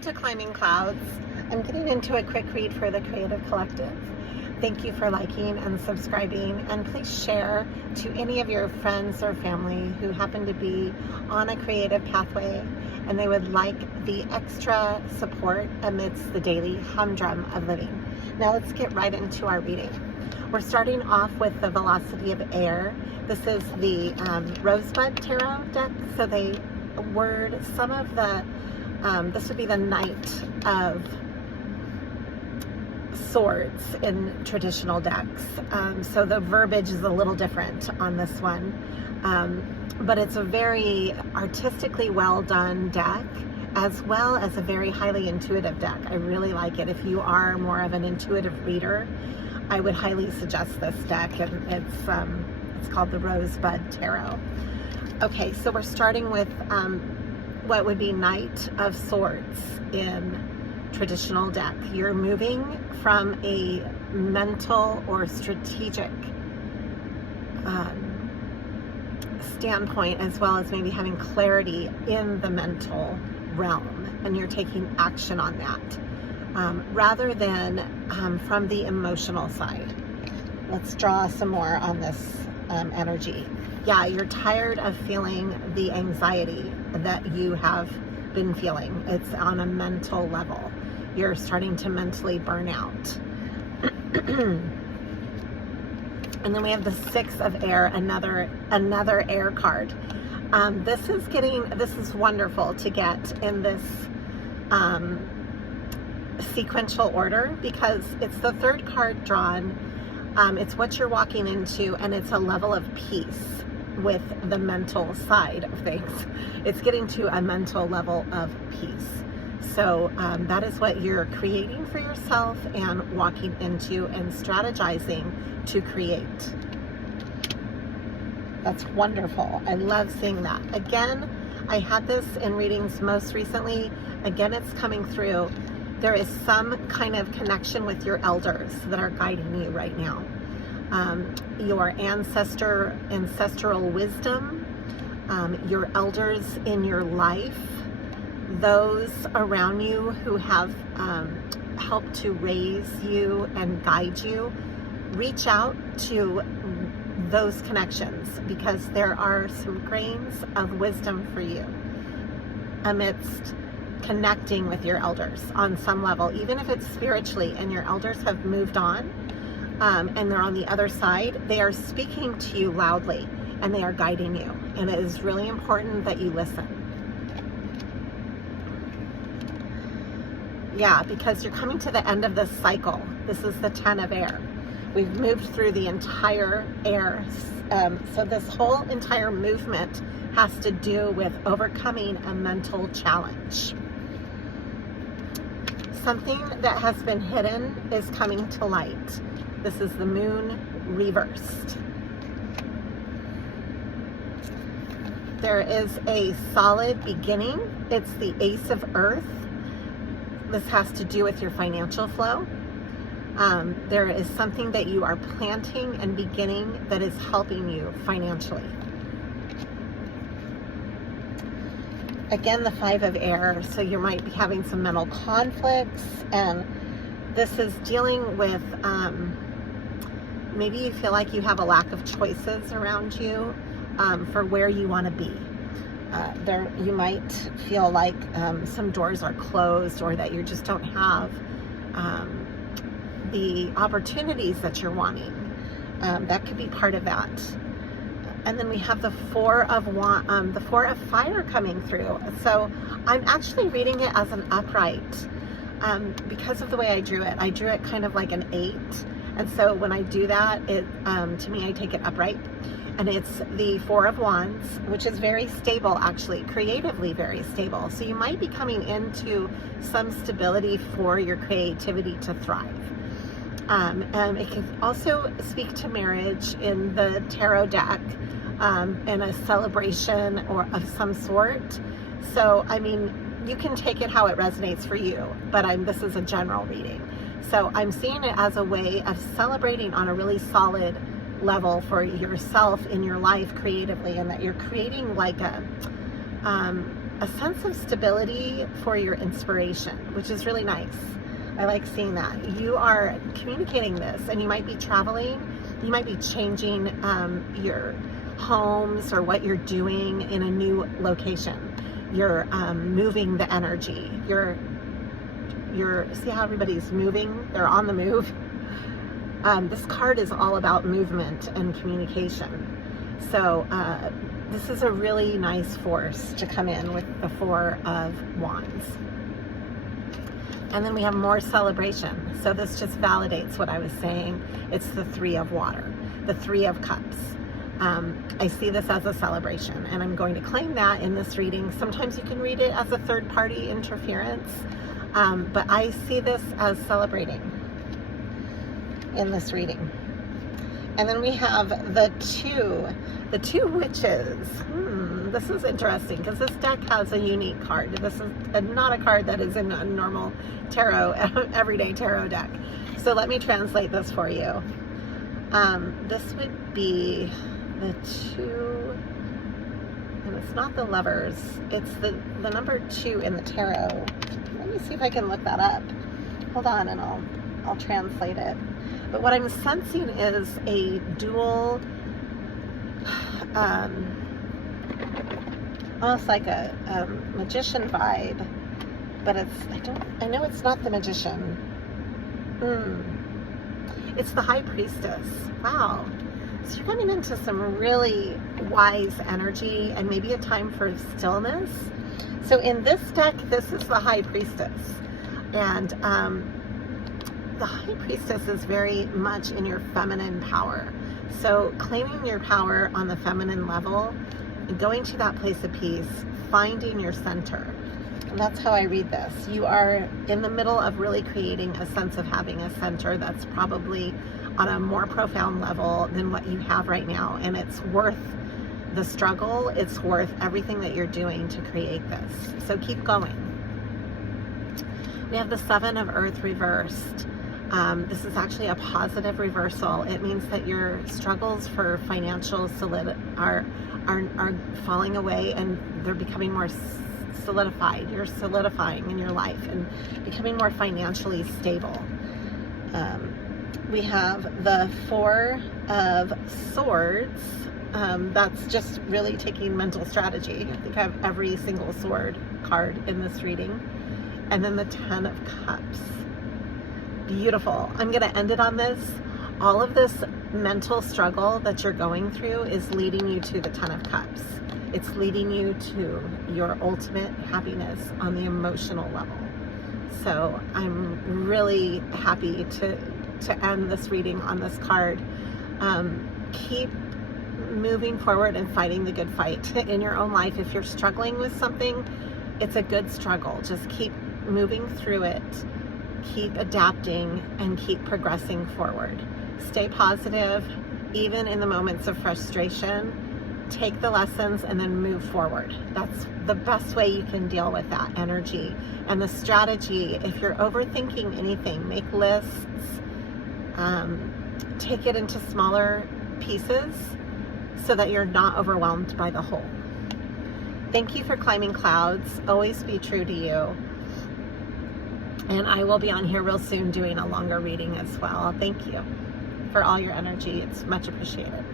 Welcome to Climbing Clouds. I'm getting into a quick read for the Creative Collective. Thank you for liking and subscribing, and please share to any of your friends or family who happen to be on a creative pathway and they would like the extra support amidst the daily humdrum of living. Now let's get right into our reading. We're starting off with the Velocity of Air. This is the Rosebud Tarot deck, so they word some of the this would be the Knight of Swords in traditional decks. So the verbiage is a little different on this one. But it's a very artistically well done deck, as well as a very highly intuitive deck. I really like it. If you are more of an intuitive reader, I would highly suggest this deck, and it's called the Rosebud Tarot. Okay, so we're starting with what would be Knight of Swords in traditional deck. You're moving from a mental or strategic standpoint, as well as maybe having clarity in the mental realm, and you're taking action on that rather than from the emotional side. Let's draw some more on this energy. Yeah, you're tired of feeling the anxiety that you have been feeling. It's on a mental level. You're starting to mentally burn out. And then we have the Six of Air, another air card. This is wonderful to get in this sequential order, because it's the third card drawn. It's what you're walking into, and it's a level of peace with the mental side of things. It's getting to a mental level of peace. So that is what you're creating for yourself and walking into and strategizing to create. That's wonderful. I love seeing that. Again, I had this in readings most recently. Again, it's coming through. There is some kind of connection with your elders that are guiding you right now. Your ancestral wisdom, your elders in your life, those around you who have helped to raise you and guide you. Reach out to those connections, because there are some grains of wisdom for you amidst connecting with your elders on some level, even if it's spiritually and your elders have moved on and they're on the other side. They are speaking to you loudly and they are guiding you, and it is really important that you listen. Yeah, because you're coming to the end of this cycle. This is the 10 of Air. We've moved through the entire air. So this whole entire movement has to do with overcoming a mental challenge. Something that has been hidden is coming to light. This is the Moon reversed. There is a solid beginning. It's the Ace of Earth. This has to do with your financial flow. There is something that you are planting and beginning that is helping you financially. Again, the Five of Air, so you might be having some mental conflicts, and this is dealing with maybe you feel like you have a lack of choices around you for where you want to be. You might feel like some doors are closed, or that you just don't have the opportunities that you're wanting. That could be part of that. And then we have the Four of Fire coming through. So I'm actually reading it as an upright because of the way I drew it. I drew it kind of like an 8. And so when I do that, to me, I take it upright. And it's the Four of Wands, which is very stable, actually, creatively very stable. So you might be coming into some stability for your creativity to thrive. And it can also speak to marriage in the tarot deck, and a celebration or of some sort. So, I mean, you can take it how it resonates for you, but this is a general reading. So I'm seeing it as a way of celebrating on a really solid level for yourself in your life creatively, and that you're creating like a sense of stability for your inspiration, which is really nice. I like seeing that. You are communicating this, and you might be traveling, you might be changing your homes or what you're doing in a new location. You're moving the energy. You're see how everybody's moving? They're on the move. This card is all about movement and communication. So this is a really nice force to come in with the Four of Wands. And then we have more celebration. So this just validates what I was saying. It's the Three of Water, the Three of Cups. I see this as a celebration, and I'm going to claim that in this reading. Sometimes you can read it as a third-party interference, but I see this as celebrating in this reading. And then we have the two witches. This is interesting because this deck has a unique card. This is not a card that is in a normal tarot, everyday tarot deck. So let me translate this for you. This would be the two, and it's not the Lovers, it's the number 2 in the tarot. Let me see if I can look that up. Hold on, and I'll translate it. But what I'm sensing is a dual, almost like a magician vibe, but I know it's not the Magician. It's the High Priestess. Wow. So you're coming into some really wise energy and maybe a time for stillness. So in this deck, this is the High Priestess. And the High Priestess is very much in your feminine power. So claiming your power on the feminine level and going to that place of peace, finding your center. And that's how I read this. You are in the middle of really creating a sense of having a center that's probably on a more profound level than what you have right now. And it's worth the struggle. It's worth everything that you're doing to create this. So keep going. We have the Seven of Earth reversed. This is actually a positive reversal. It means that your struggles for financial are falling away, and they're becoming more solidified. You're solidifying in your life and becoming more financially stable. We have the Four of Swords. That's just really taking mental strategy. I think I have every single sword card in this reading. And then the Ten of Cups. Beautiful. I'm going to end it on this. All of this mental struggle that you're going through is leading you to the Ten of Cups. It's leading you to your ultimate happiness on the emotional level. So I'm really happy to end this reading on this card. Keep moving forward and fighting the good fight in your own life. If you're struggling with something, it's a good struggle. Just keep moving through it. Keep adapting and keep progressing forward. Stay positive, even in the moments of frustration. Take the lessons and then move forward. That's the best way you can deal with that energy. And the strategy, if you're overthinking anything, make lists, take it into smaller pieces so that you're not overwhelmed by the whole. Thank you for climbing clouds. Always be true to you. And I will be on here real soon doing a longer reading as well. Thank you for all your energy. It's much appreciated.